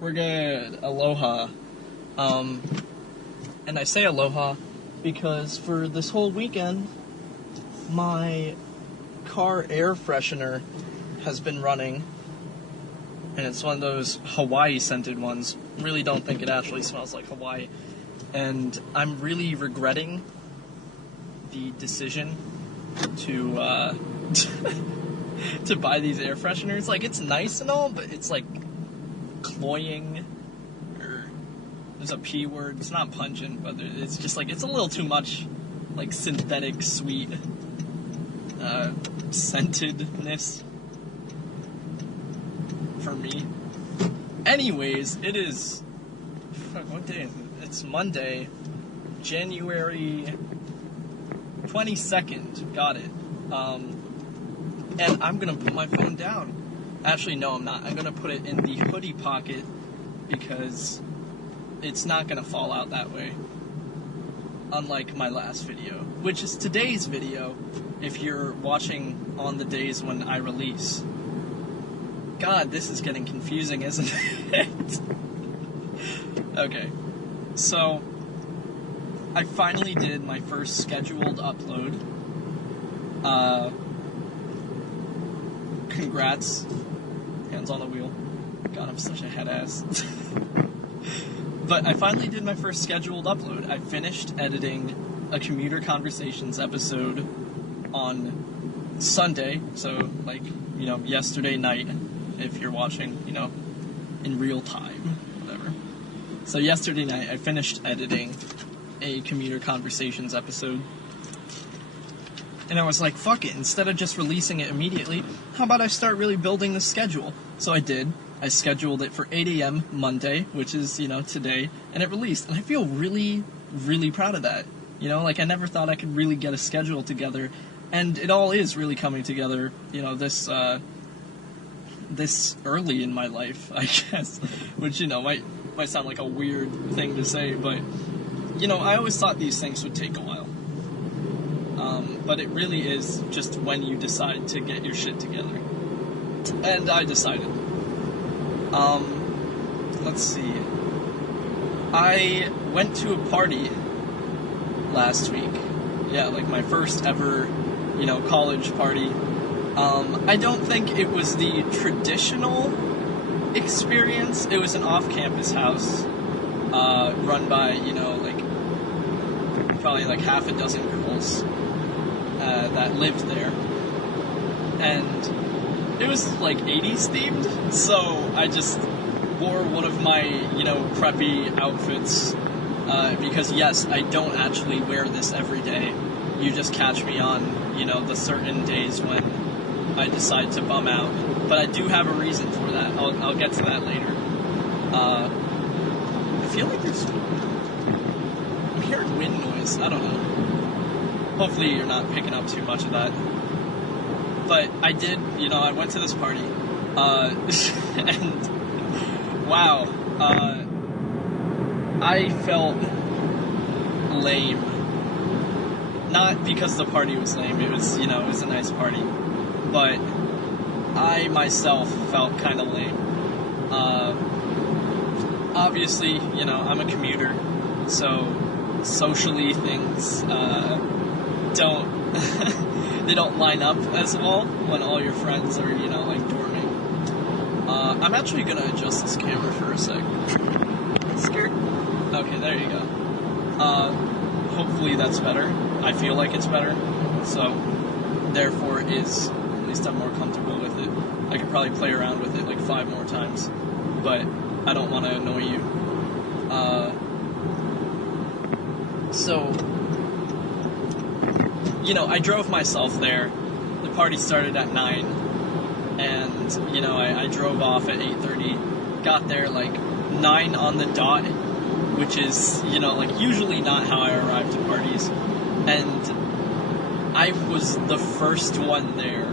We're good. Aloha. And I say aloha because for this whole weekend, my car air freshener has been running, and it's one of those Hawaii-scented ones. Really don't think it actually smells like Hawaii. And I'm really regretting the decision to to buy these air fresheners. Like, it's nice and all, but it's like cloying, or there's a P word. It's not pungent, but it's just like, it's a little too much like synthetic sweet scentedness for me. Anyways, it is, what day is it? It's Monday, January 22nd. Got it. And I'm gonna put my phone down. Actually, no, I'm not. I'm gonna put it in the hoodie pocket because it's not gonna fall out that way. Unlike my last video, which is today's video, if you're watching on the days when I release. God, this is getting confusing, isn't it? Okay, so I finally did my first scheduled upload. Congrats. Hands on the wheel. God, I'm such a head ass. But I finally did my first scheduled upload. I finished editing a Commuter Conversations episode on Sunday, so, like, you know, yesterday night, if you're watching, you know, in real time, whatever. So yesterday night, I finished editing a Commuter Conversations episode. And I was like, fuck it, instead of just releasing it immediately, how about I start really building the schedule? So I did. I scheduled it for 8 a.m. Monday, which is, you know, today, and it released. And I feel really, really proud of that. You know, like, I never thought I could really get a schedule together, and it all is really coming together, you know, this early in my life, I guess, which, you know, might sound like a weird thing to say, but, you know, I always thought these things would take a while. But it really is just when you decide to get your shit together. And I decided. Let's see. I went to a party last week. Yeah, like my first ever, you know, college party. I don't think it was the traditional experience. It was an off-campus house, run by, you know, like, probably like half a dozen girls that lived there, and it was like 80s themed, so I just wore one of my, you know, preppy outfits, because yes, I don't actually wear this every day. You just catch me on, you know, the certain days when I decide to bum out, but I do have a reason for that. I'll get to that later. I feel like I'm hearing wind noise. I don't know. Hopefully you're not picking up too much of that. But I did, you know, I went to this party, and wow, I felt lame. Not because the party was lame, it was, you know, it was a nice party, but I myself felt kind of lame. Obviously, you know, I'm a commuter, so socially things, they don't line up as well when all your friends are, you know, like, dorming. I'm actually gonna adjust this camera for a sec. Skirt. Okay, there you go. Hopefully that's better. I feel like it's better, so therefore at least I'm more comfortable with it. I could probably play around with it like 5 more times, but I don't want to annoy you. So, you know, I drove myself there. The party started at 9, and, you know, I drove off at 8:30, got there like 9 on the dot, which is, you know, like, usually not how I arrive to parties, and I was the first one there.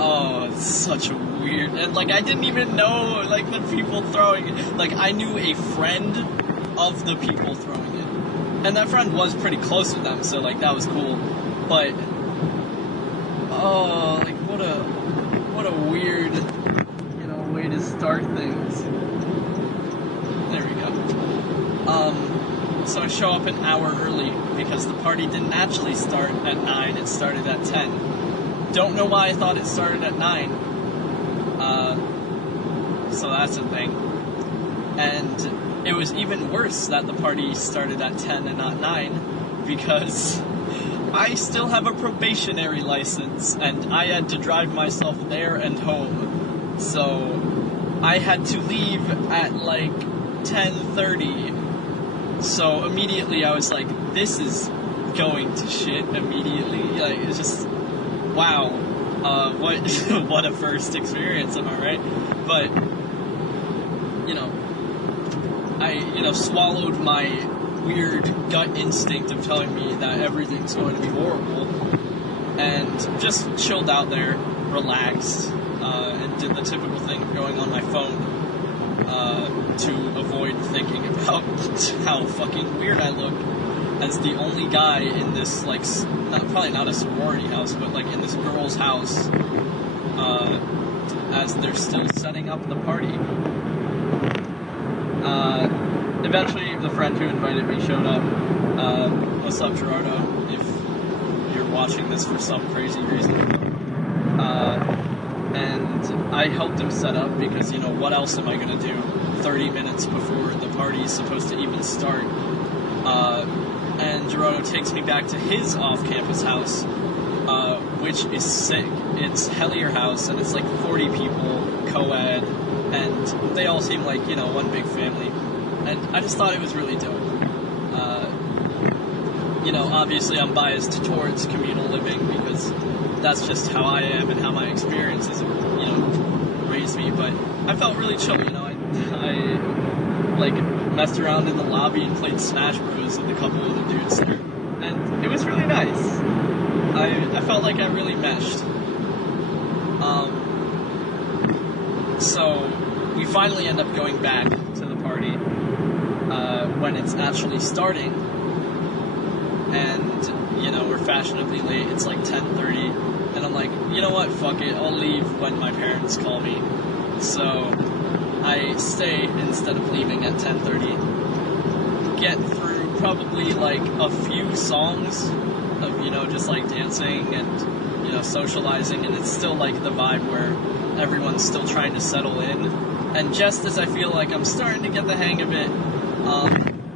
Oh, it's such a weird, and, like, I didn't even know, like, the people throwing it. Like, I knew a friend of the people throwing it, and that friend was pretty close with them, so, like, that was cool, but, oh, like, what a weird, you know, way to start things. There we go. So I show up an hour early because the party didn't actually start at 9, it started at 10. Don't know why I thought it started at 9. So that's a thing. And it was even worse that the party started at 10 and not 9 because I still have a probationary license and I had to drive myself there and home. So I had to leave at like 10:30. So immediately I was like, this is going to shit immediately. Like, it's just, wow. What a first experience, am I right? But, I, swallowed my weird gut instinct of telling me that everything's going to be horrible, and just chilled out there, relaxed, and did the typical thing of going on my phone to avoid thinking about how fucking weird I look as the only guy in this, like, probably not a sorority house, but like in this girl's house, as they're still setting up the party. Eventually, the friend who invited me showed up. What's up, Gerardo? If you're watching this for some crazy reason. And I helped him set up because, what else am I going to do 30 minutes before the party is supposed to even start? And Gerardo takes me back to his off-campus house, which is sick. It's Hellier House, and it's like 40 people, co-ed, and they all seem like, one big family. And I just thought it was really dope. Obviously I'm biased towards communal living because that's just how I am and how my experiences, raised me. But I felt really chill, I like messed around in the lobby and played Smash Bros with a couple of the dudes there, and it was really nice. I felt like I really meshed. So we finally end up going back to the party when it's actually starting, and we're fashionably late. It's like 10:30, and I'm like, you know what, fuck it, I'll leave when my parents call me. So I stay instead of leaving at 10:30. Get through probably like a few songs of just like dancing and socializing, and it's still like the vibe where everyone's still trying to settle in. And just as I feel like I'm starting to get the hang of it,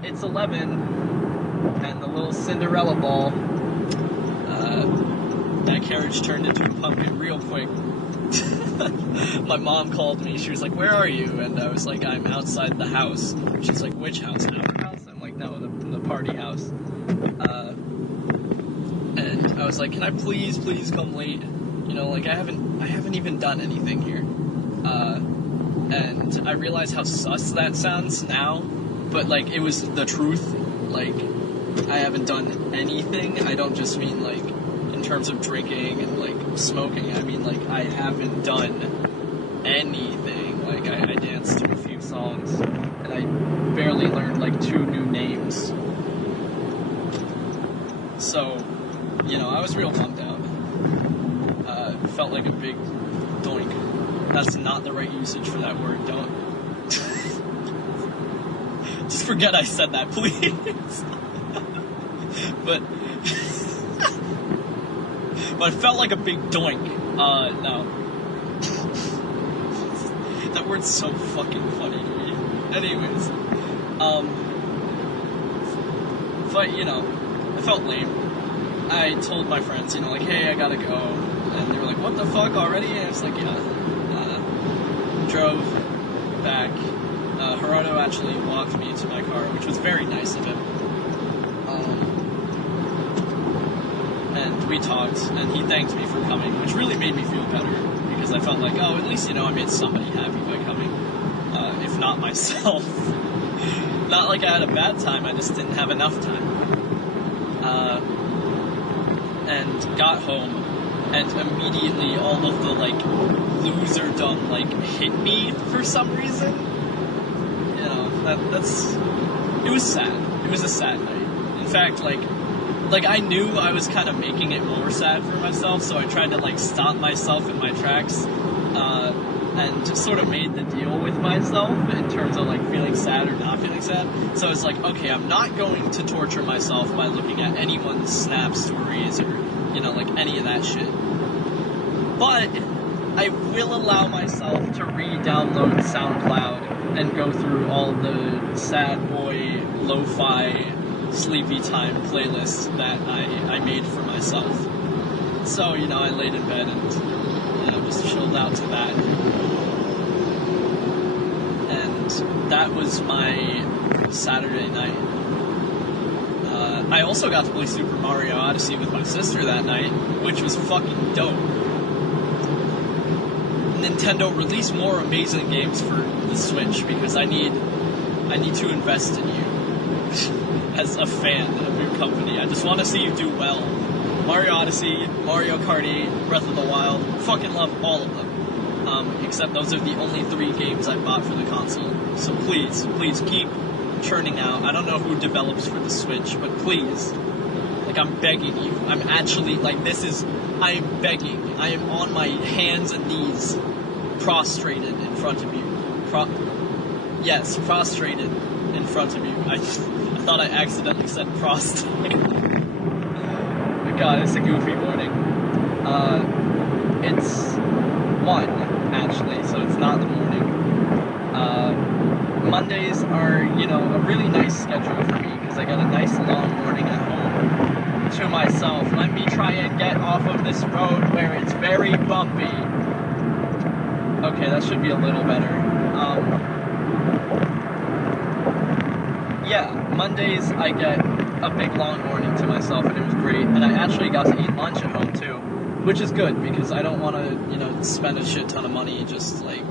it's 11, and the little Cinderella ball, that carriage turned into a pumpkin real quick. My mom called me. She was like, where are you? And I was like, I'm outside the house. She's like, which house? Our house? I'm like, no, the party house. And I was like, can I please come late? I haven't even done anything here. And I realize how sus that sounds now, but like, it was the truth. Like, I haven't done anything. I don't just mean like in terms of drinking and like smoking. I mean like, I haven't done anything. Like, I danced to a few songs, and I barely learned like 2 new names. So, I was real bummed out. Felt like a big doink. That's not the right usage for that word. Don't. Just forget I said that, please. But it felt like a big doink. No. That word's so fucking funny to me. Anyways, but I felt lame. I told my friends, like, hey, I gotta go, and they were like, what the fuck, already? And I was like, drove back. Gerardo actually walked me to my car, which was very nice of him. And we talked, and he thanked me for coming, which really made me feel better, because I felt like, oh, at least, I made somebody happy by coming, if not myself. Not like I had a bad time, I just didn't have enough time. And got home, and immediately all of the, like, loserdom, like, hit me for some reason. It was sad. It was a sad night. In fact, like I knew I was kind of making it more sad for myself, so I tried to, like, stop myself in my tracks, and just sort of made the deal with myself in terms of like feeling sad or not feeling sad. So it's like, okay, I'm not going to torture myself by looking at anyone's Snap stories or, you know, like any of that shit. But I will allow myself to re-download SoundCloud and go through all the sad boy, lo-fi, sleepy time playlists that I made for myself. So, you know, I laid in bed and, you know, just chilled out to that. And that was my Saturday night. I also got to play Super Mario Odyssey with my sister that night, which was fucking dope. Nintendo, release more amazing games for the Switch, because I need to invest in you as a fan of your company. I just want to see you do well. Mario Odyssey, Mario Kart 8, Breath of the Wild, fucking love all of them. Except those are the only 3 games I bought for the console. So please keep churning out. I don't know who develops for the Switch, but please, like, I'm begging you. I'm actually, like, I am begging. I am on my hands and knees, prostrated in front of you. Yes, prostrated in front of you. I thought I accidentally said prostate. God, it's a goofy morning. It's 1, actually, so it's not the morning. Mondays are, you know, a really nice schedule for me, because I got a nice long morning at home to myself. Let me try and get off of this road where it's very bumpy. Okay, that should be a little better. Yeah, Mondays I get a big long morning to myself, and it was great. And I actually got to eat lunch at home too, which is good, because I don't want to, you know, spend a shit ton of money just like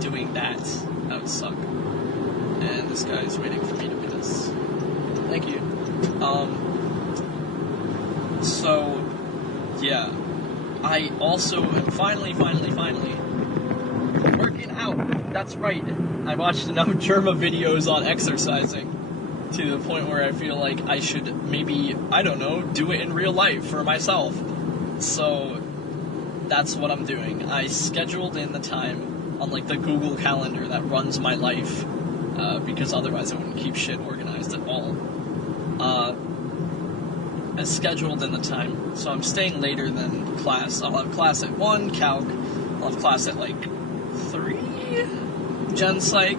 doing that. That would suck. And this guy is waiting for me to do this. Thank you. So yeah, I also am finally working out. That's right. I watched enough Germa videos on exercising to the point where I feel like I should maybe, I don't know, do it in real life for myself. So that's what I'm doing. I scheduled in the time on like the Google Calendar that runs my life, because otherwise I wouldn't keep shit organized at all. I scheduled in the time, so I'm staying later than class. I'll have class at 1, calc. I'll have class at like 3, gen psych,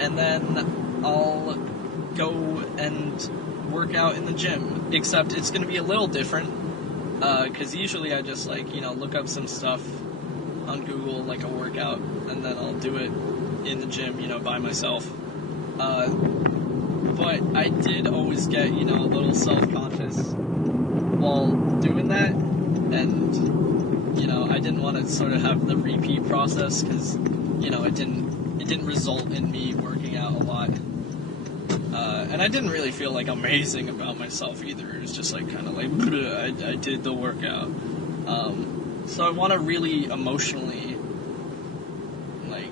and then I'll go and work out in the gym, except it's going to be a little different, because usually I just, like, you know, look up some stuff on Google, like a workout, and then I'll do it in the gym, you know, by myself. But I did always get, you know, a little self-conscious while doing that, and, you know, I didn't want to sort of have the repeat process, because, you know, it didn't result in me working out a lot. And I didn't really feel like amazing about myself either. It was just like kind of like, I did the workout. So I want to really emotionally, like,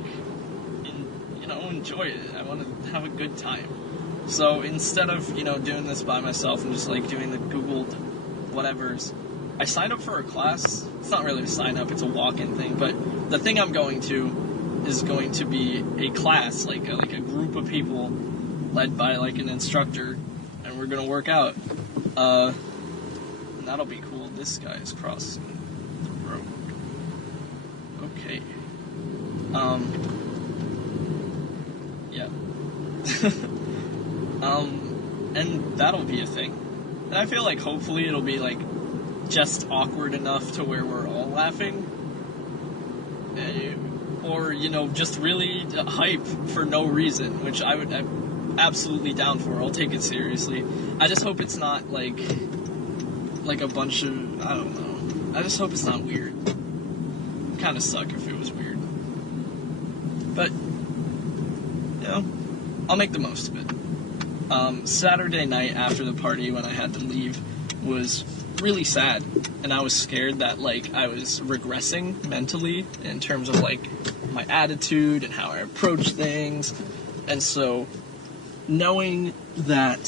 you know, enjoy it. I want to have a good time. So instead of, you know, doing this by myself and just like doing the Googled whatevers, I signed up for a class. It's not really a sign up, it's a walk-in thing, but the thing I'm going to is going to be a class, like a group of people led by like an instructor, and we're gonna work out. And that'll be cool. This guy is crossing the road. Okay. Yeah. And that'll be a thing. And I feel like hopefully it'll be like just awkward enough to where we're all laughing. Or, you know, just really hype for no reason, which I'm absolutely down for. I'll take it seriously. I just hope it's not like a bunch of, I don't know. I just hope it's not weird. It'd kind of suck if it was weird. But, you know, I'll make the most of it. Saturday night after the party when I had to leave was really sad, and I was scared that, like, I was regressing mentally in terms of, like, my attitude and how I approach things, and so knowing that,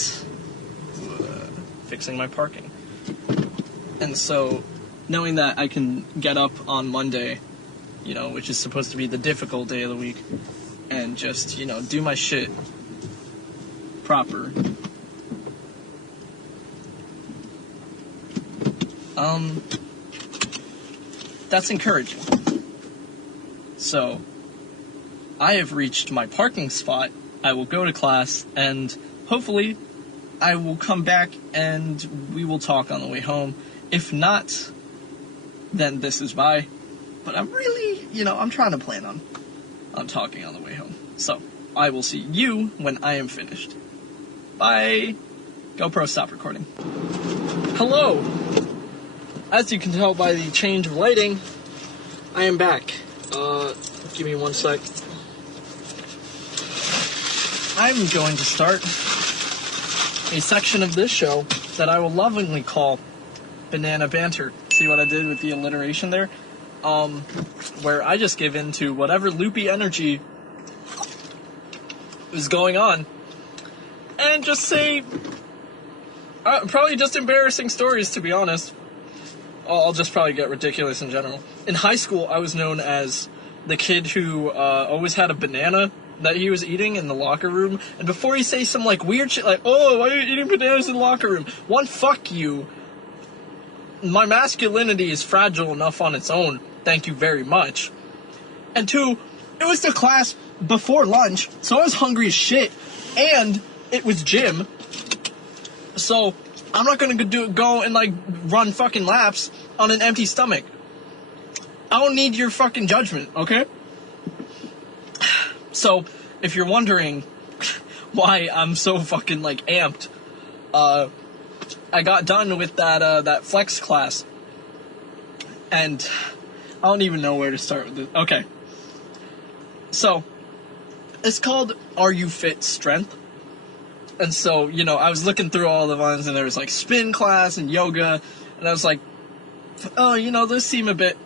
fixing my parking, and so knowing that I can get up on Monday which is supposed to be the difficult day of the week, and just, do my shit proper. That's encouraging. So, I have reached my parking spot. I will go to class, and hopefully I will come back and we will talk on the way home. If not, then this is bye. But I'm really, I'm trying to plan on talking on the way home. So, I will see you when I am finished. Bye! GoPro, stop recording. Hello! As you can tell by the change of lighting, I am back. Give me 1 sec. I'm going to start a section of this show that I will lovingly call Banana Banter. See what I did with the alliteration there? Where I just give in to whatever loopy energy is going on and just say probably just embarrassing stories, to be honest. I'll just probably get ridiculous in general. In high school, I was known as the kid who always had a banana that he was eating in the locker room, and before he say some weird shit oh, why are you eating bananas in the locker room? One, fuck you. My masculinity is fragile enough on its own, thank you very much. And two, it was the class before lunch, so I was hungry as shit, and it was gym, so I'm not gonna go and run fucking laps on an empty stomach. I don't need your fucking judgment, okay? So, if you're wondering why I'm so fucking amped, I got done with that flex class, and I don't even know where to start with this. Okay. So, it's called Are You Fit Strength? And so, I was looking through all the ones, and there was spin class and yoga, and I was like, oh, those seem a bit,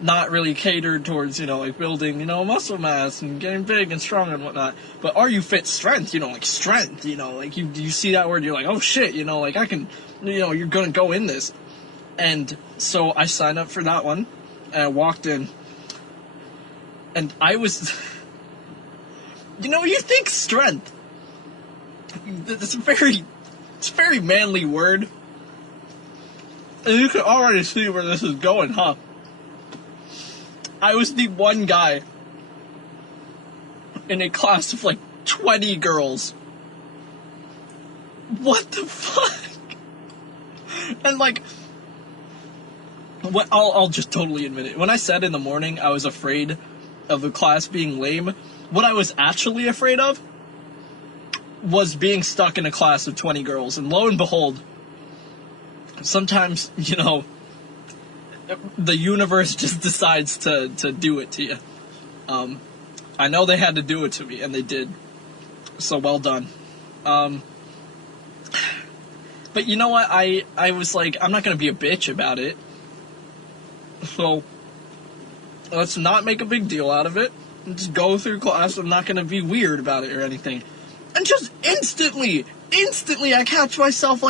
not really catered towards, building, muscle mass and getting big and strong and whatnot. But Are You Fit Strength? Strength, you see that word, you're like, oh shit, I can, you're gonna go in this. And so I signed up for that one, and I walked in, and I was, you think strength, it's a very manly word. And you can already see where this is going, huh? I was the one guy in a class of 20 girls. What the fuck? And I'll just totally admit it. When I said in the morning I was afraid of the class being lame, what I was actually afraid of was being stuck in a class of 20 girls. And lo and behold, sometimes, the universe just decides to do it to you. I know they had to do it to me, and they did. So well done. But you know what? I was like, I'm not going to be a bitch about it. So let's not make a big deal out of it. Just go through class. I'm not going to be weird about it or anything. And just instantly, I catch myself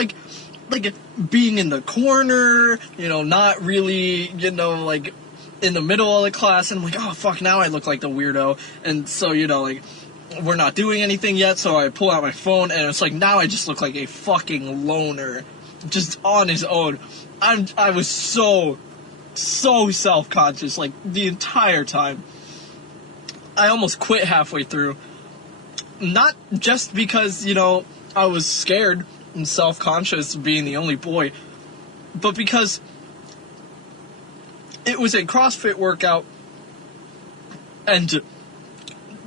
being in the corner, not really, in the middle of the class, and I'm like, oh fuck, now I look like the weirdo. And so, we're not doing anything yet, so I pull out my phone, and it's now I just look like a fucking loner, just on his own. I was so self-conscious, the entire time. I almost quit halfway through. Not just because, I was scared and self-conscious of being the only boy, but because it was a CrossFit workout, and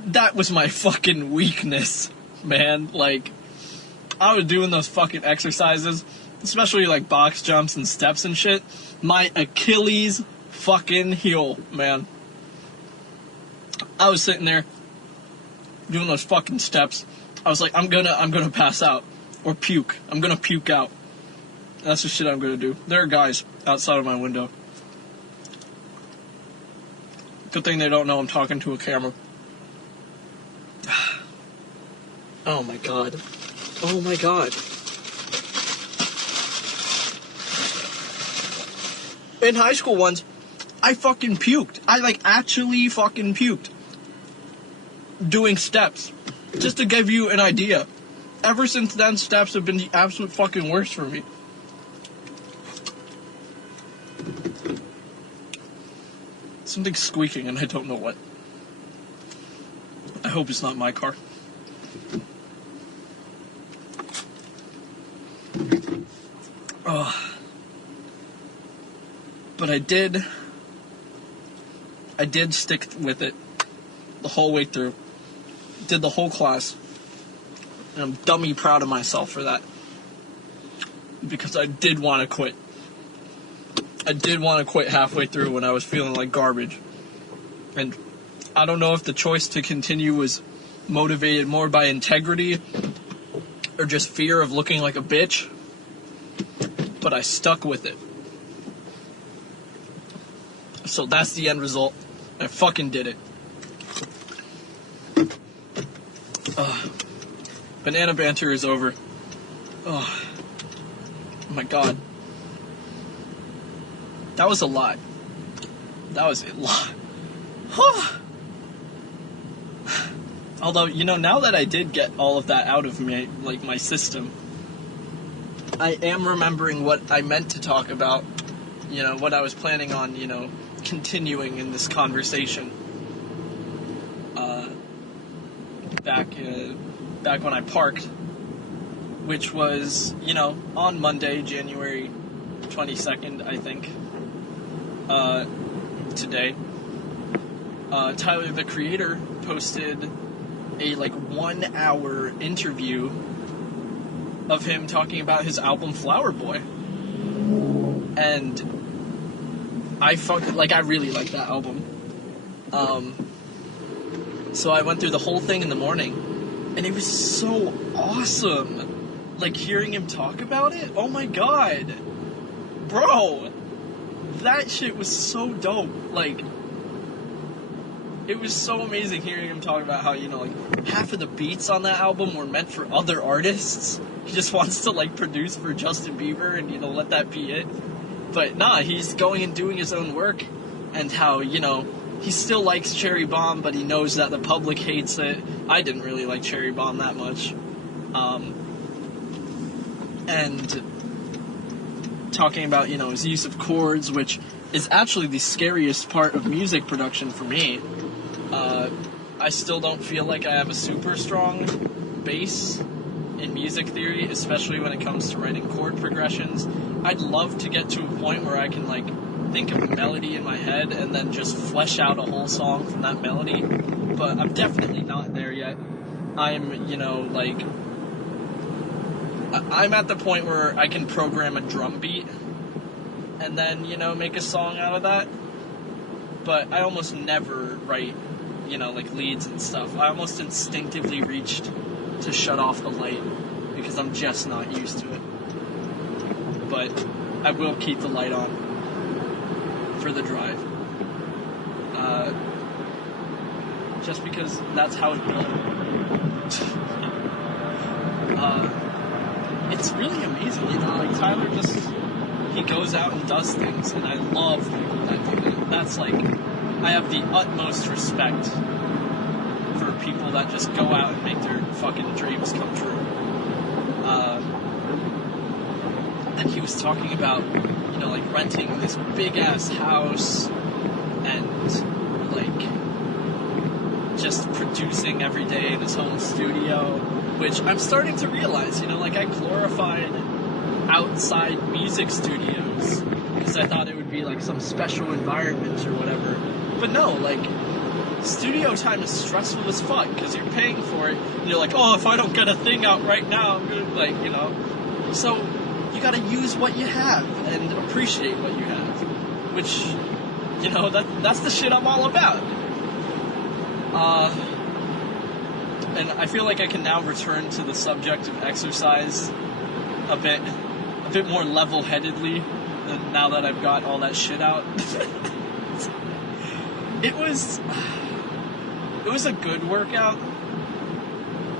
that was my fucking weakness, man. I was doing those fucking exercises, especially box jumps and steps and shit. My Achilles fucking heel, man. I was sitting there doing those fucking steps. I was like, I'm gonna pass out or puke. I'm gonna puke out. That's the shit I'm gonna do. There are guys outside of my window. Good thing they don't know I'm talking to a camera. Oh my god. Oh my god. In high school once, I fucking puked. I, like, actually fucking puked. Doing steps. Just to give you an idea. Ever since then, steps have been the absolute fucking worst for me. Something's squeaking and I don't know what. I hope it's not my car. But I did stick with it the whole way through. Did the whole class. And I'm dummy proud of myself for that. Because I did want to quit. I did want to quit halfway through when I was feeling like garbage. And I don't know if the choice to continue was motivated more by integrity or just fear of looking like a bitch. But I stuck with it. So that's the end result. I fucking did it. Banana Banter is over. Oh my god. That was a lot. That was a lot. Although, you know, now that I did get all of that out of me, like, my system, I am remembering what I meant to talk about, you know, what I was planning on, you know, continuing in this conversation. Back when I parked, which was, you know, on Monday, January 22nd, I think, today, Tyler, the Creator, posted a, like, 1 hour interview of him talking about his album Flower Boy. And I really like that album. So I went through the whole thing in the morning, and it was so awesome. Like, hearing him talk about it, oh my god. Bro, that shit was so dope. Like, it was so amazing hearing him talk about how, you know, like, half of the beats on that album were meant for other artists. He just wants to, like, produce for Justin Bieber and, you know, let that be it. But nah, he's going and doing his own work, and how, you know, he still likes Cherry Bomb, but he knows that the public hates it. I didn't really like Cherry Bomb that much. And talking about, you know, his use of chords, which is actually the scariest part of music production for me. I still don't feel like I have a super strong base in music theory, especially when it comes to writing chord progressions. I'd love to get to a point where I can, like, think of a melody in my head and then just flesh out a whole song from that melody, but I'm definitely not there yet. I'm, you know, like, I'm at the point where I can program a drum beat and then, you know, make a song out of that, but I almost never write, you know, like, leads and stuff. I almost instinctively reached to shut off the light because I'm just not used to it. But I will keep the light on for the drive. Just because that's how it goes. It's really amazing, you know, like, Tyler he goes out and does things, and I love people that do that. That's, like, I have the utmost respect for people that just go out and make their fucking dreams come true. And he was talking about, you know, like, renting this big-ass house and, like, just producing every day in his home studio, which I'm starting to realize, you know, like, I glorified outside music studios because I thought it would be, like, some special environment or whatever. But no, like, studio time is stressful as fuck because you're paying for it, and you're like, oh, if I don't get a thing out right now, I'm gonna, like, you know. So you gotta use what you have and appreciate what you have, which, you know, that's the shit I'm all about. And I feel like I can now return to the subject of exercise a bit more level-headedly now that I've got all that shit out. It was a good workout.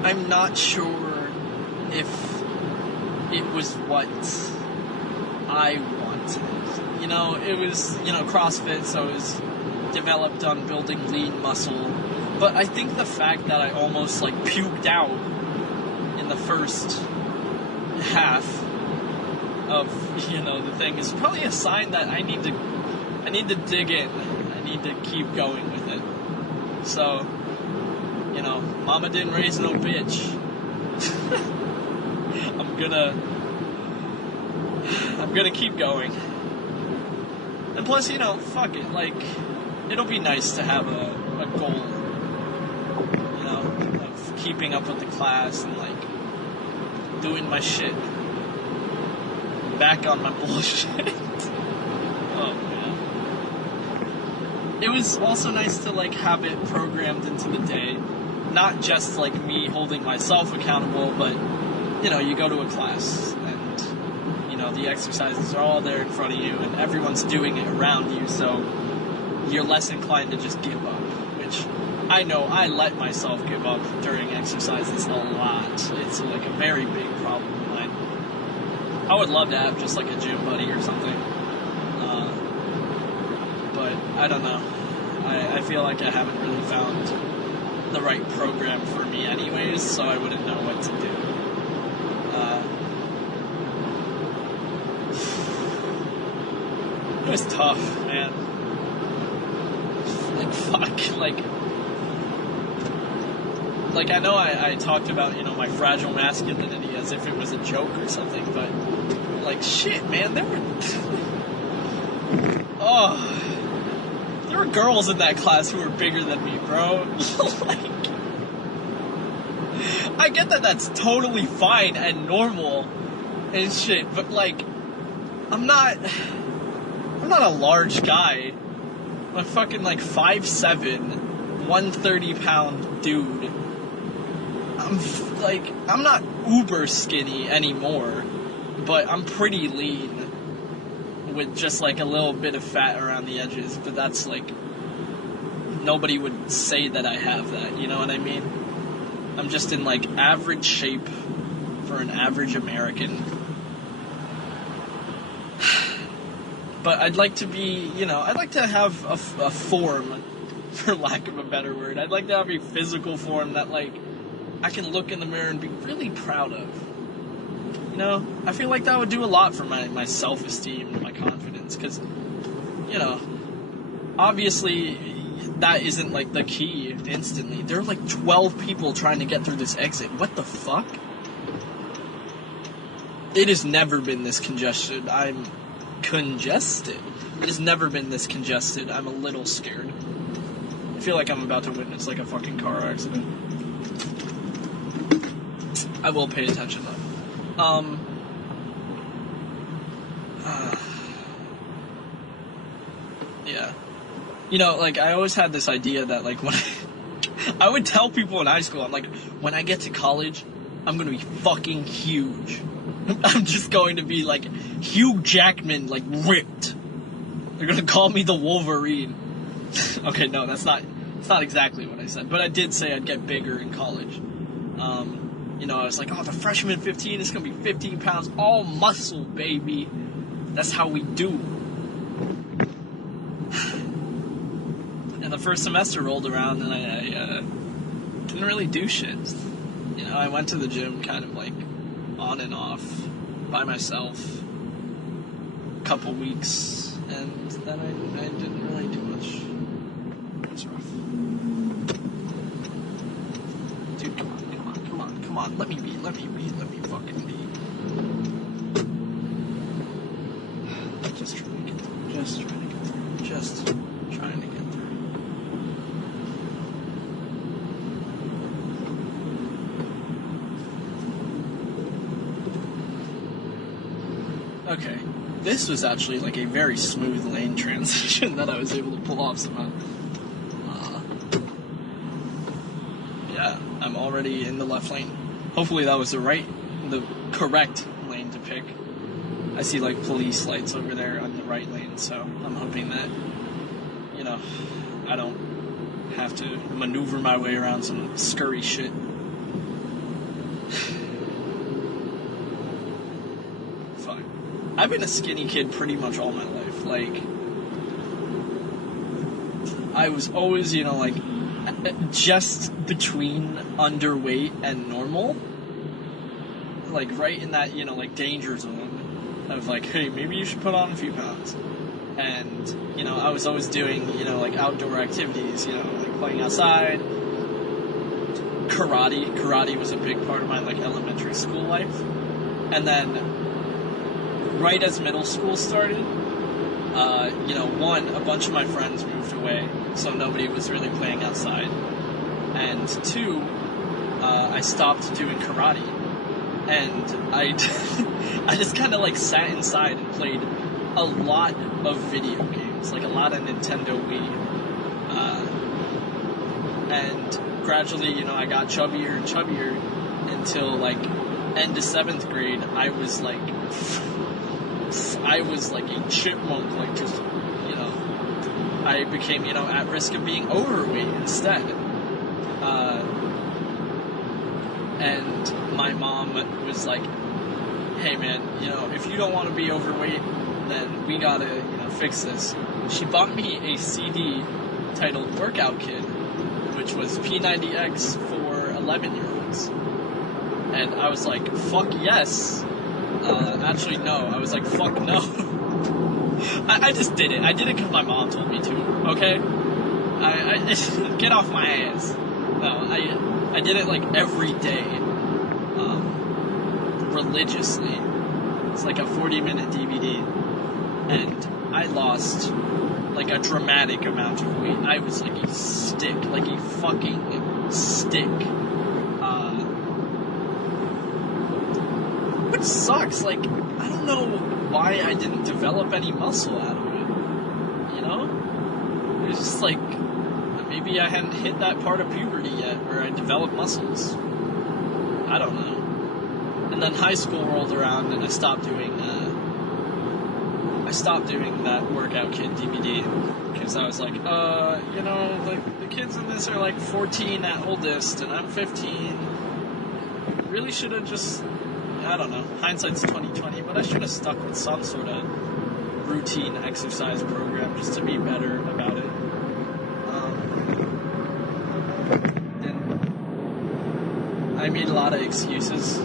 I'm not sure if it was what I wanted. you know, it was, you know, CrossFit, so it was developed on building lean muscle. But I think the fact that I almost, like, puked out in the first half of, you know, the thing is probably a sign that I need to dig in. I need to keep going with it. So, you know, mama didn't raise no bitch. I'm gonna keep going. And plus, you know, fuck it, like, it'll be nice to have a goal, you know, of keeping up with the class and, like, doing my shit. Back on my bullshit. Oh, man. It was also nice to, like, have it programmed into the day. Not just, like, me holding myself accountable, but, you know, you go to a class and, you know, the exercises are all there in front of you and everyone's doing it around you, so you're less inclined to just give up, which I know I let myself give up during exercises a lot. It's, like, a very big problem of mine. I would love to have just, like, a gym buddy or something, but I don't know. I feel like I haven't really found the right program for me anyways, so I wouldn't know what to do. It was tough, man. Like, fuck, like I know I talked about, you know, my fragile masculinity as if it was a joke or something, but, like, shit, man, there were girls in that class who were bigger than me, bro. Like, I get that that's totally fine and normal and shit, but, like, I'm not a large guy. I'm fucking, like, 5'7", 130-pound dude. I'm not uber skinny anymore, but I'm pretty lean with just, like, a little bit of fat around the edges, but that's, like, nobody would say that I have that, you know what I mean? I'm just in, like, average shape for an average American. But I'd like to be, you know, I'd like to have a form, for lack of a better word. I'd like to have a physical form that, like, I can look in the mirror and be really proud of. You know, I feel like that would do a lot for my self-esteem and my confidence, because, you know, obviously that isn't, like, the key instantly. There are, like, 12 people trying to get through this exit. What the fuck? It has never been this congested. I'm congested. It has never been this congested. I'm a little scared. I feel like I'm about to witness, like, a fucking car accident. I will pay attention, though. Yeah. You know, like, I always had this idea that, like, when I would tell people in high school, I'm like, when I get to college, I'm gonna be fucking huge. I'm just going to be, like, Hugh Jackman, like, ripped. They're gonna call me the Wolverine. Okay, no, that's not exactly what I said, but I did say I'd get bigger in college. You know, I was like, oh, the freshman 15 is gonna be 15 pounds, all muscle, baby. That's how we do. And the first semester rolled around, and I didn't really do shit. You know, I went to the gym kind of, like, on and off, by myself, a couple weeks, and then I didn't really do much. It was rough. Dude, come on, let me fucking be. Just trying to get through. Okay, this was actually, like, a very smooth lane transition that I was able to pull off somehow. Yeah, I'm already in the left lane. Hopefully that was the correct lane to pick. I see, like, police lights over there on the right lane, so I'm hoping that, you know, I don't have to maneuver my way around some scurry shit. Fine. I've been a skinny kid pretty much all my life. Like, I was always, you know, like, just between underweight and normal. Like, right in that, you know, like, danger zone of, like, hey, maybe you should put on a few pounds. And, you know, I was always doing, you know, like, outdoor activities, you know, like, playing outside. Karate was a big part of my, like, elementary school life. And then, right as middle school started, you know, one, a bunch of my friends moved away, so nobody was really playing outside. And two, I stopped doing karate. And I just kind of, like, sat inside and played a lot of video games, like a lot of Nintendo Wii. And gradually, you know, I got chubbier and chubbier until, like, end of 7th grade, I was like a chipmunk, like, just, you know, I became, you know, at risk of being overweight instead. And my mom was like, hey man, you know, if you don't want to be overweight, then we gotta, you know, fix this. She bought me a CD titled Workout Kid, which was P90X for 11-year-olds. And I was like, fuck yes. Actually, no. I was like, fuck no. I just did it. I did it because my mom told me to, okay? I get off my ass. No, I did it, like, every day. Religiously. It's like a 40-minute DVD. And I lost, like, a dramatic amount of weight. I was like a stick. Like a fucking stick. Which sucks. Like, I don't know why I didn't develop any muscle out of it. You know? It was just like, maybe I hadn't hit that part of puberty yet where I developed muscles. I don't know. And then high school rolled around and I stopped doing that Workout Kid DVD because I was like, you know, like, the kids in this are like 14 at oldest and I'm 15. Really should have just, I don't know, hindsight's 20/20, but I should have stuck with some sort of routine exercise program just to be better about it. And I made a lot of excuses,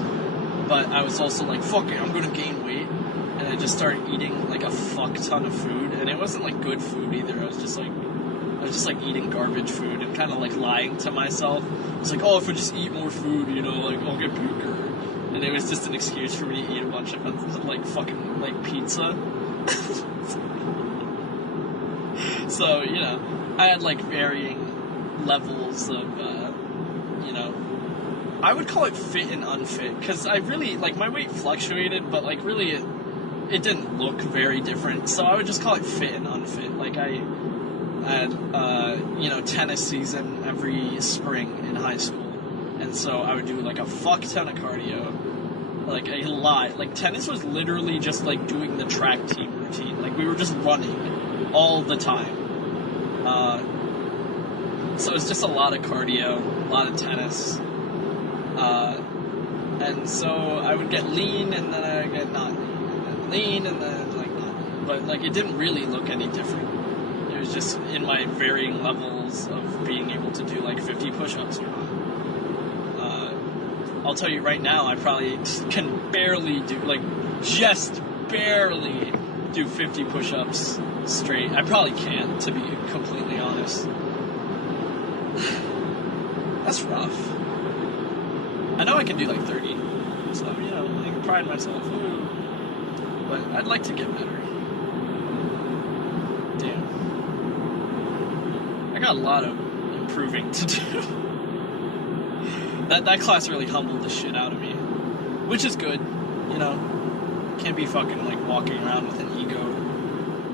but I was also like, fuck it, I'm gonna gain weight. And I just started eating, like, a fuck ton of food, and it wasn't, like, good food either. I was just like eating garbage food and kind of, like, lying to myself. It's like, oh, if I just eat more food, you know, like, I'll get bigger. And it was just an excuse for me to eat a bunch of, like, fucking, like, pizza. So, you know, I had, like, varying levels of, you know, I would call it fit and unfit, because I really, like, my weight fluctuated, but, like, really it didn't look very different, so I would just call it fit and unfit. Like, I had, you know, tennis season every spring in high school, and so I would do, like, a fuck ton of cardio, like, a lot. Like, tennis was literally just, like, doing the track team routine. Like, we were just running all the time. So it's just a lot of cardio, a lot of tennis, and so I would get lean, and then I would get not lean, and then, like, not lean. But, like, it didn't really look any different. It was just in my varying levels of being able to do, like, 50 push-ups or not. I'll tell you right now, I probably can barely do, like, just barely do 50 push-ups straight. I probably can't, to be completely honest. That's rough. I know I can do, like, 30, so, you know, I can pride myself. Ooh. But I'd like to get better. Damn. I got a lot of improving to do. That class really humbled the shit out of me. Which is good, you know. Can't be fucking, like, walking around with an ego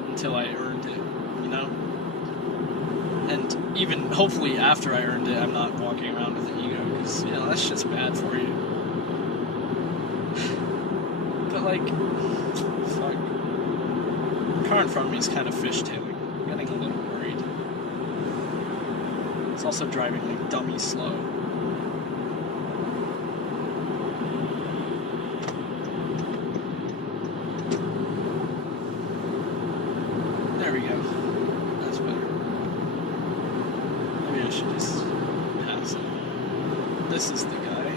until I earned it, you know? And even, hopefully, after I earned it, I'm not walking around with an ego, because, you know, that shit's bad for you. But, like, fuck. The car in front of me is kind of fishtailing. I'm getting a little worried. It's also driving, like, dummy slow. this is the guy.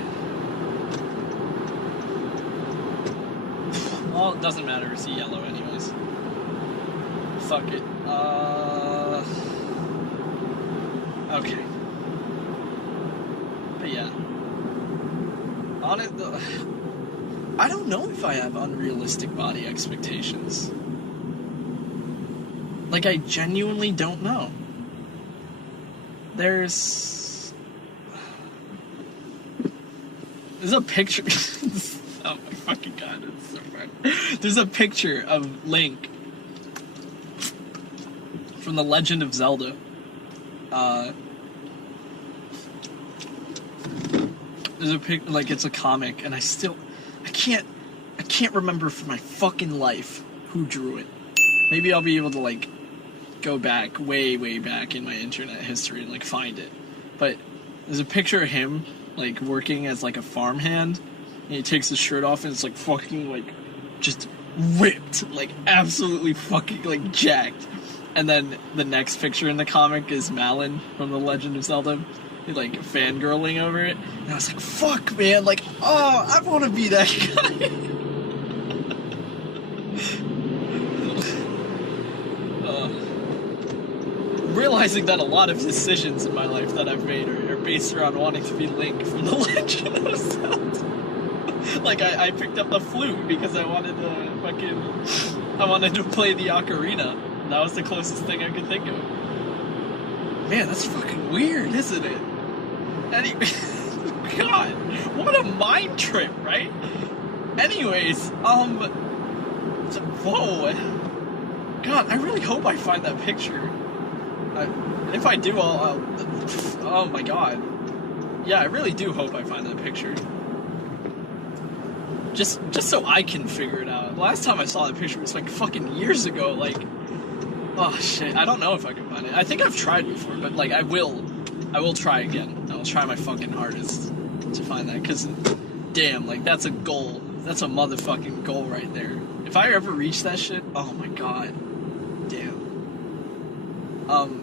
Well, it doesn't matter. It's yellow anyways. Fuck it. Okay. But yeah. On it, I don't know if I have unrealistic body expectations. Like, I genuinely don't know. There's a picture. Oh my fucking god, it's so funny. There's a picture of Link from The Legend of Zelda. There's a pic, like, it's a comic, and I can't remember for my fucking life who drew it. Maybe I'll be able to, like, go back, way back in my internet history and, like, find it. But there's a picture of him, like, working as, like, a farmhand, and he takes his shirt off, and it's, like, fucking, like, just ripped, like, absolutely fucking, like, jacked. And then the next picture in the comic is Malin from The Legend of Zelda, like, fangirling over it. And I was like, fuck, man, like, oh, I want to be that guy. Realizing that a lot of decisions in my life that I've made are based around wanting to be Link from The Legend of Zelda. Like, I picked up the flute because I wanted to play the ocarina. That was the closest thing I could think of. Man, that's fucking weird, isn't it? God, what a mind trip, right? Anyways, whoa. God, I really hope I find that picture. If I do, I'll oh my god. Yeah, I really do hope I find that picture. Just so I can figure it out. The last time I saw that picture was like fucking years ago, like, oh shit, I don't know if I can find it. I think I've tried before, but like, I will try again. I will try my fucking hardest to find that, because damn, like, that's a goal. That's a motherfucking goal right there. If I ever reach that shit, oh my god. Damn.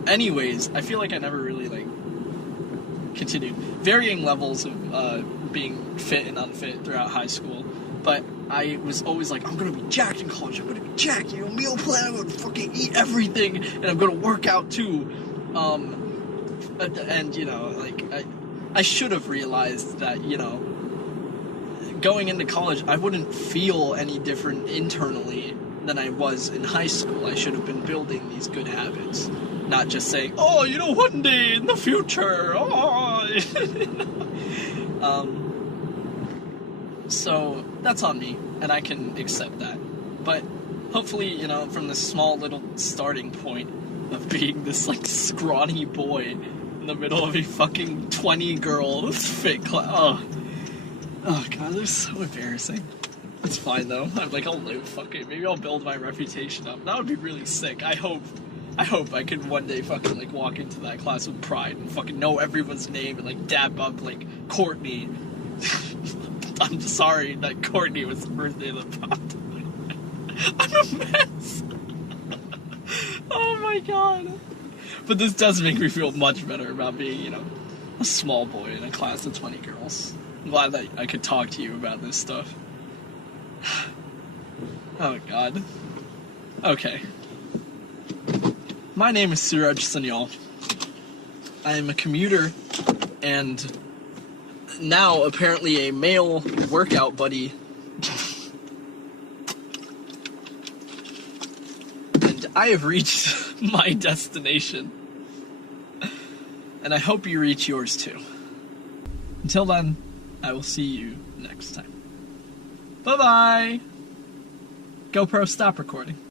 Anyways, I feel like I never really, like, continued. Varying levels of being fit and unfit throughout high school, but I was always like, I'm gonna be jacked in college, I'm gonna be jacked, you know, meal plan, I'm gonna fucking eat everything, and I'm gonna work out too. And, you know, like, I should have realized that, you know, going into college, I wouldn't feel any different internally than I was in high school. I should have been building these good habits. Not just saying, oh, you know, one day in the future, oh. So that's on me, and I can accept that. But hopefully, you know, from this small little starting point of being this, like, scrawny boy in the middle of a fucking 20 girls fit class. Oh god, that's so embarrassing. It's fine though. I'll live. Fuck it. Maybe I'll build my reputation up. That would be really sick. I hope I could one day fucking, like, walk into that class with pride and fucking know everyone's name and, like, dab up, like, Courtney. I'm sorry that Courtney was the first name that popped. I'm a mess. Oh my god. But this does make me feel much better about being, you know, a small boy in a class of 20 girls. I'm glad that I could talk to you about this stuff. Oh god. Okay. My name is Suraj Sanyal. I am a commuter and now apparently a male workout buddy. And I have reached my destination. And I hope you reach yours too. Until then, I will see you next time. Bye-bye! GoPro, stop recording.